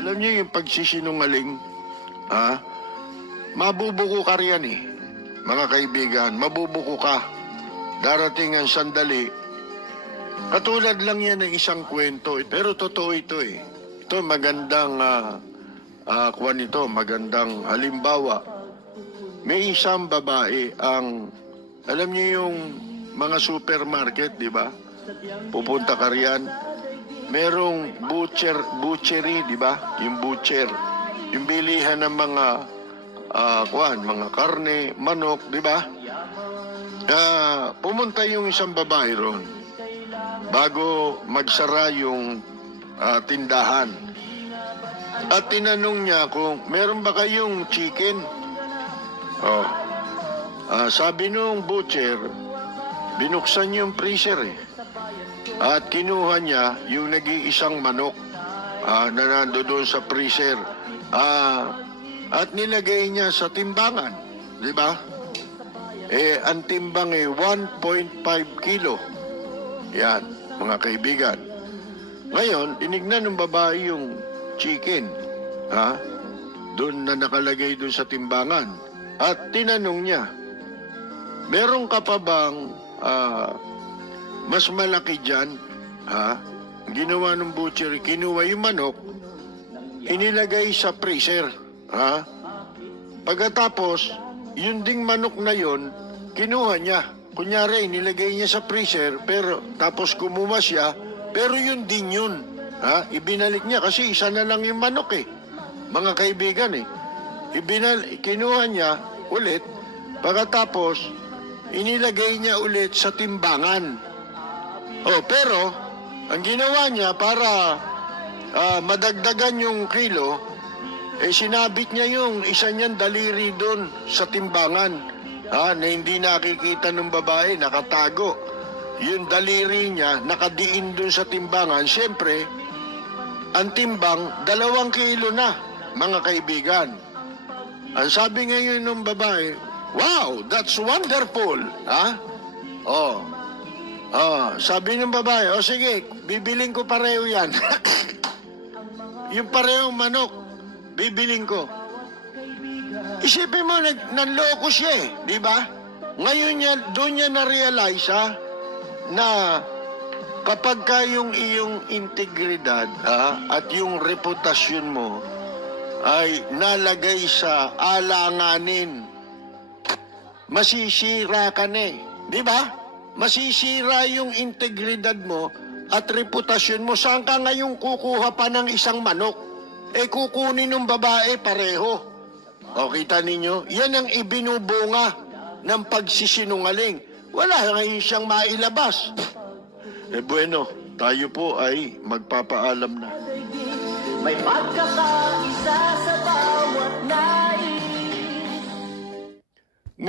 Alam niyo yung pagsisinungaling, ha? Mabubuko ka riyan eh. Mga kaibigan, mabubuko ka. Darating ang sandali. Katulad lang yan ng isang kwento, pero totoo ito eh. Ito magandang, kuwan ito, magandang halimbawa. May isang babae ang, alam niyo yung mga supermarket, di ba? Pupunta ka riyan. Merong butchery, di ba? Yung butcher. Yung bilihan ng mga, mga karne, manok, di ba? Pumunta yung isang babae ron bago magsara yung tindahan. At tinanong niya kung meron ba kayong chicken? Sabi nung butcher, binuksan yung freezer eh. At kinuha niya yung nag-iisang manok na nandoon sa freezer. At nilagay niya sa timbangan. Di ba? Ang timbang 1.5 kilo. Yan, mga kaibigan. Ngayon, tinignan ng babae yung chicken. Doon na nakalagay doon sa timbangan. At tinanong niya, meron ka pa bang mas malaki dyan? Ginawa ng butcher, kinuha yung manok, inilagay sa freezer. Pagkatapos, yung ding manok na yon, kinuha niya. Kunyari, nilagay niya sa freezer, pero tapos kumuha siya, pero yun din yun. Ibinalik niya kasi isa na lang yung manok eh. Mga kaibigan eh. Kinuha niya ulit, pagkatapos, inilagay niya ulit sa timbangan. Pero, ang ginawa niya para madagdagan yung kilo, sinabit niya yung isa niyang daliri doon sa timbangan. Na hindi nakikita ng babae, nakatago. Yung daliri niya, nakadiin doon sa timbangan. Siyempre, ang timbang, 2 kilo na, mga kaibigan. Ang sabi ngayon ng babae, wow, that's wonderful. Sabi ng babae, sige, bibiling ko pareho yan. Yung parehong manok, bibiling ko. Isipin mo, nanloko siya eh, di ba? Ngayon doon niya na-realize na kapag ka yung iyong integridad at yung reputasyon mo ay nalagay sa alanganin, masisira ka na eh, di ba? Masisira yung integridad mo at reputasyon mo. Saan ka ngayong kukuha pa ng isang manok? Kukunin ng babae pareho. Kita ninyo? Yan ang ibinubunga ng pagsisinungaling. Wala ngayon siyang mailabas. Bueno, tayo po ay magpapaalam na. May pagkakaisa sa